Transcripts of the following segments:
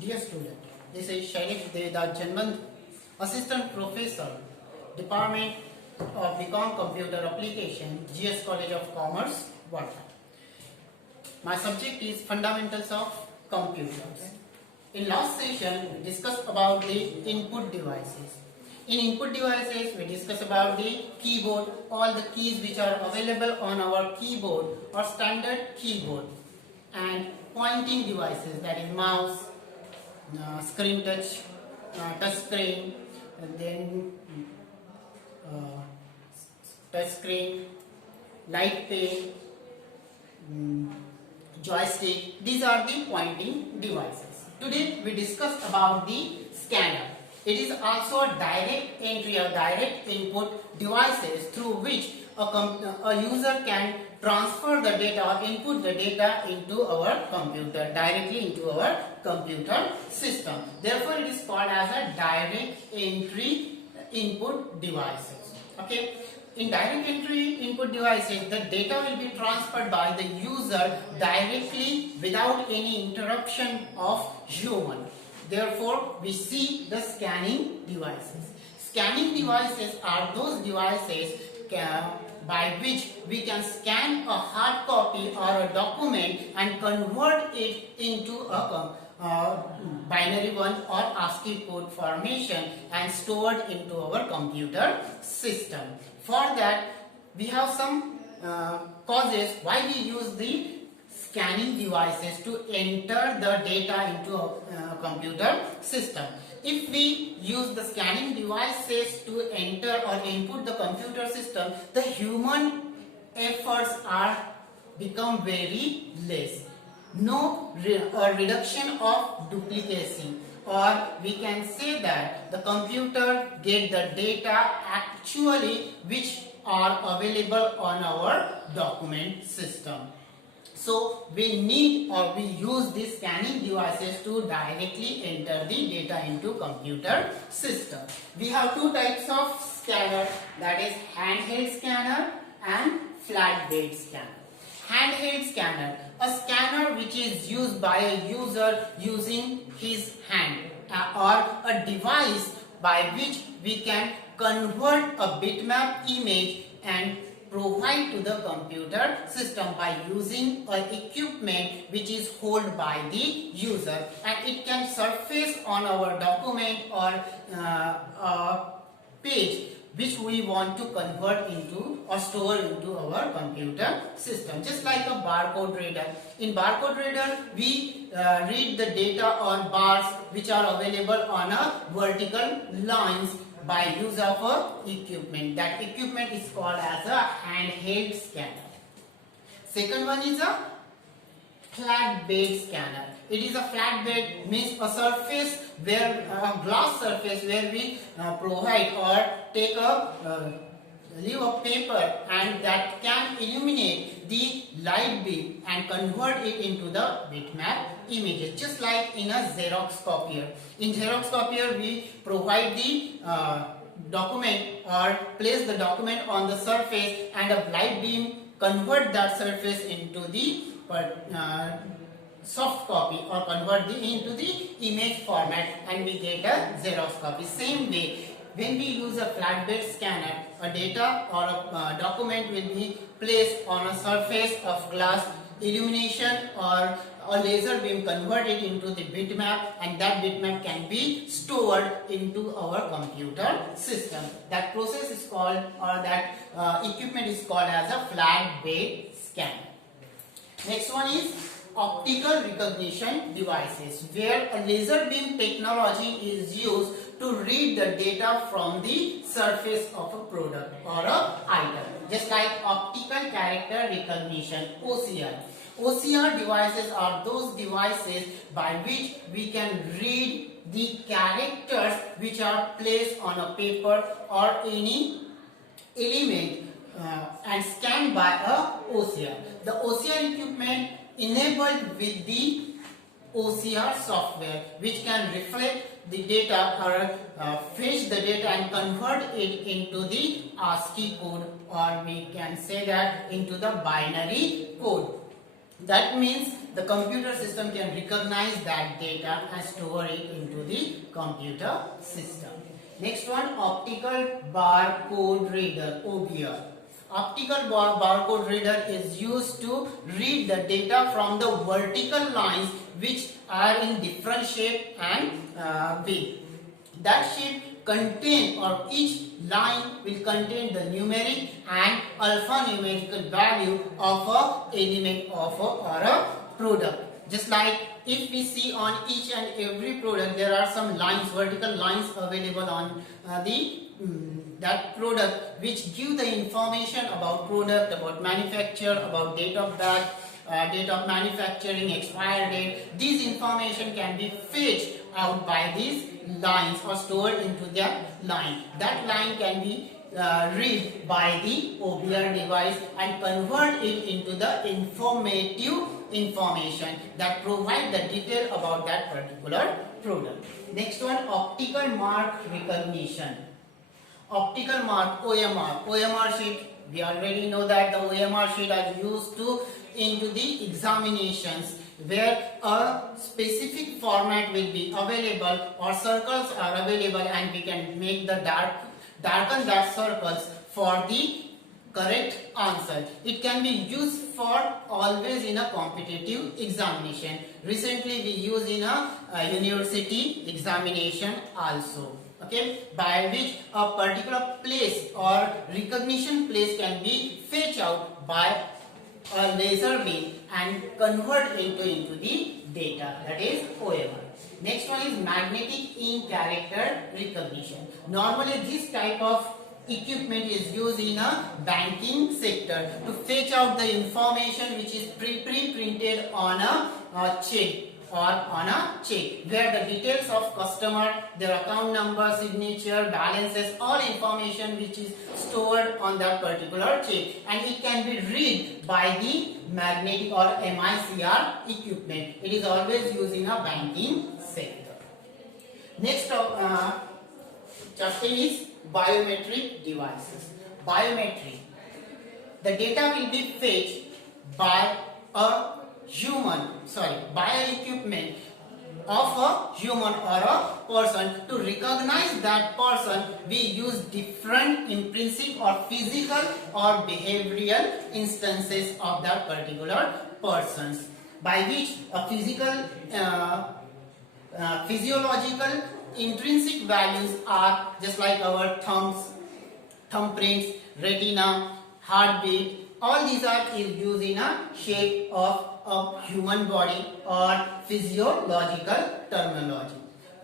Dear student, this is Shailesh Devidar Janbandhu, Assistant Professor, Department of BCom Computer Application, GS College of Commerce, Varta. My subject is Fundamentals of Computers. In last session, we discussed about the input devices. In input devices, we discussed about the keyboard, all the keys which are available on our keyboard or standard keyboard, and pointing devices, that is mouse, screen touch, touch screen, and then touch screen, light pen, joystick. These are the pointing devices. Today we discussed about the scanner. It is also a direct entry or direct input devices through which a user can transfer the data or input the data into our computer, directly into our computer system. Therefore, it is called as a direct entry input devices. Okay. In direct entry input devices, the data will be transferred by the user directly without any interruption of human. Therefore, we see the scanning devices. Scanning devices are those devices by which we can scan a hard copy or a document and convert it into a binary one or ASCII code formation and stored into our computer system. For that, we have some causes why we use the scanning devices to enter the data into a computer system. If we use the scanning devices to enter or input the computer system, the human efforts are become very less. No reduction of duplicacy, or we can say that the computer get the data actually which are available on our document system. So we need or we use these scanning devices to directly enter the data into computer system. We have two types of scanner, that is handheld scanner and flatbed scanner. Handheld scanner, a scanner which is used by a user using his hand, or a device by which we can convert a bitmap image and provide to the computer system by using an equipment which is held by the user, and it can surface on our document or a page which we want to convert into or store into our computer system. Just like a barcode reader. In barcode reader, we read the data on bars which are available on a vertical lines by use of a equipment. That equipment is called as a handheld scanner. Second one is a flatbed scanner. It is a flatbed, means a surface where a glass surface where we provide or take a leave of paper and that can illuminate the light beam and convert it into the bitmap images, just like in a Xerox copier. In Xerox copier, we provide the document or place the document on the surface, and a light beam convert that surface into the soft copy or convert into the image format, and we get a Xerox copy. Same way, when we use a flatbed scanner, a data or a document will be placed on a surface of glass, illumination or a laser beam convert it into the bitmap, and that bitmap can be stored into our computer system. That process is called, or that equipment is called as a flatbed scanner. Next one is optical recognition devices, where a laser beam technology is used to read the data from the surface of a product or a item, just like optical character recognition, OCR. OCR devices are those devices by which we can read the characters which are placed on a paper or any element and scanned by a OCR. The OCR equipment enabled with the OCR software, which can reflect the data or fetch the data and convert it into the ASCII code, or we can say that into the binary code. That means the computer system can recognize that data and store it into the computer system. Next one, optical barcode reader, OBR. Optical barcode reader is used to read the data from the vertical lines which are in different shape and width. That shape contain, or each line will contain the numeric and alphanumerical value of a element of or a product. Just like if we see on each and every product, there are some lines, vertical lines available on that product, which give the information about product, about manufacture, about date of birth, date of manufacturing, expiry date. These information can be fetched out by these lines or stored into that line. That line can be read by the OBR device and convert it into the informative information that provide the detail about that particular product. Next one, optical mark recognition. Optical mark, OMR. OMR sheet, we already know that the OMR sheet are used to into the examinations where a specific format will be available or circles are available, and we can make the darken that circles for the correct answer. It can be used for always in a competitive examination. Recently we use in a university examination also. Okay, by which a particular place or recognition place can be fetched out by a laser beam and convert into the data, that is OMR. Next one is magnetic ink character recognition. Normally this type of equipment is used in a banking sector to fetch out the information which is pre-printed on a check or on a check, where the details of customer, their account number, signature, balances, all information which is stored on that particular check, and it can be read by the magnetic or MICR equipment. It is always used in a banking sector. Next chapter is biometric devices. Biometry. The data will be fetched by a equipment of a human or a person. To recognize that person, we use different intrinsic or physical or behavioral instances of that particular persons, by which a physiological intrinsic values are just like our thumbprints, retina, heartbeat. All these are used in a shape of a human body or physiological terminology.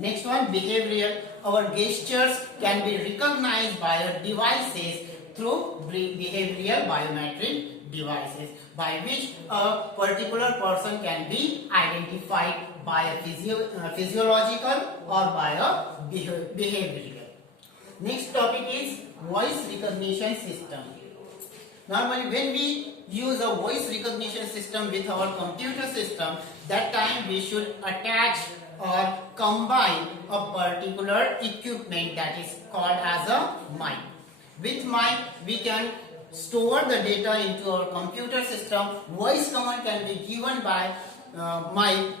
Next one, behavioral. Our gestures can be recognized by our devices through behavioral biometric devices, by which a particular person can be identified by a physiological or by a behavioral. Next topic is voice recognition system. Normally when we use a voice recognition system with our computer system, that time we should attach or combine a particular equipment that is called as a mic. With mic we can store the data into our computer system. Voice command can be given by mic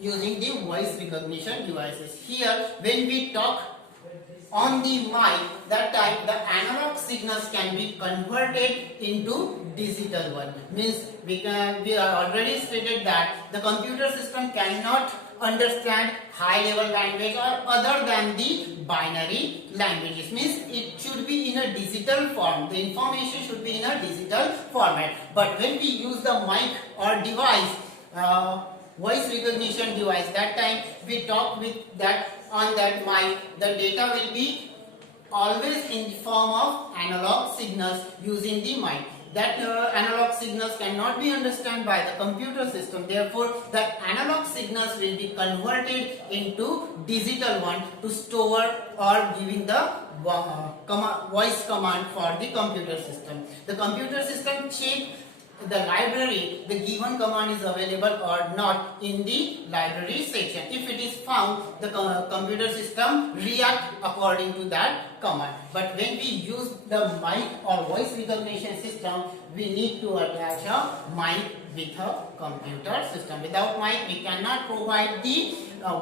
using the voice recognition devices. Here when we talk on the mic, that time the analog signals can be converted into digital one. Means we are already stated that the computer system cannot understand high level language or other than the binary languages. Means it should be in a digital form. The information should be in a digital format. But when we use the mic or device, voice recognition device, that time we talk with that on that mic, the data will be always in the form of analog signals using the mic. That analog signals cannot be understood by the computer system. Therefore, the analog signals will be converted into digital one to store or giving the voice command for the computer system. The computer system check the library, the given command is available or not in the library section. If it is found, the computer system react according to that command. But when we use the mic or voice recognition system, we need to attach a mic with a computer system. Without mic, we cannot provide the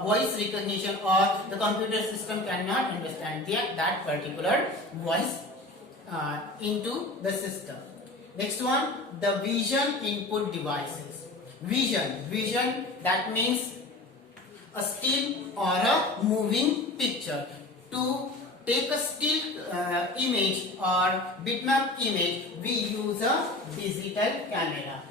voice recognition, or the computer system cannot understand that particular voice into the system. Next one, the vision input devices. Vision, that means a still or a moving picture. To take a still image or bitmap image, we use a digital camera.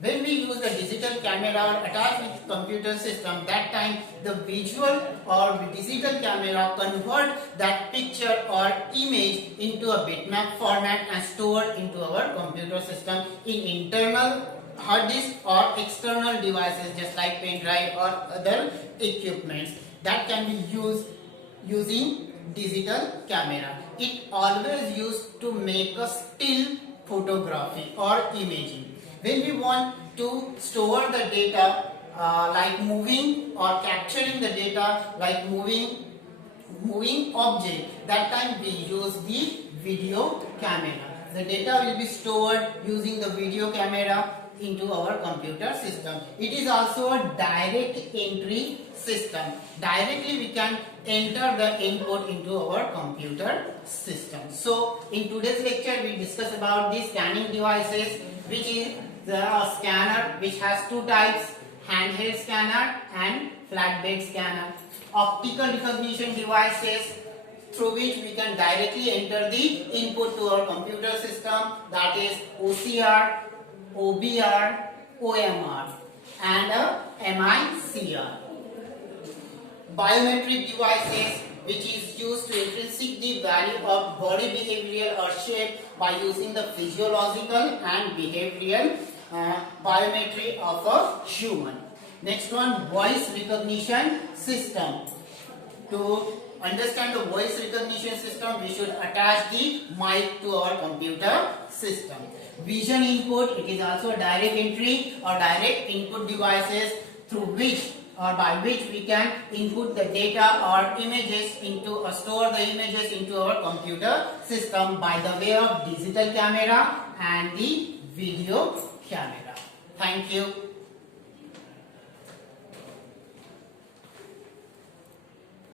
When we use the digital camera or attach with computer system, that time the visual or digital camera convert that picture or image into a bitmap format and store into our computer system in internal hard disk or external devices, just like pen drive or other equipments that can be used using digital camera. It always used to make a still photography or imaging. When we want to store the data like moving or capturing the data like moving object, that time we use the video camera. The data will be stored using the video camera into our computer system. It is also a direct entry system. Directly we can enter the input into our computer system. So in today's lecture we discuss about the scanning devices, which is the scanner, which has two types: handheld scanner and flatbed scanner. Optical recognition devices, through which we can directly enter the input to our computer system, that is OCR, OBR, OMR and MICR. Biometric devices, which is used to intrinsic the value of body behavioral or shape by using the physiological and behavioral biometry of a human. Next one, voice recognition system. To understand the voice recognition system, we should attach the mic to our computer system. Vision input, it is also direct entry or direct input devices through which or by which we can input the data or images into or store the images into our computer system by the way of digital camera and the video camera. Thank you.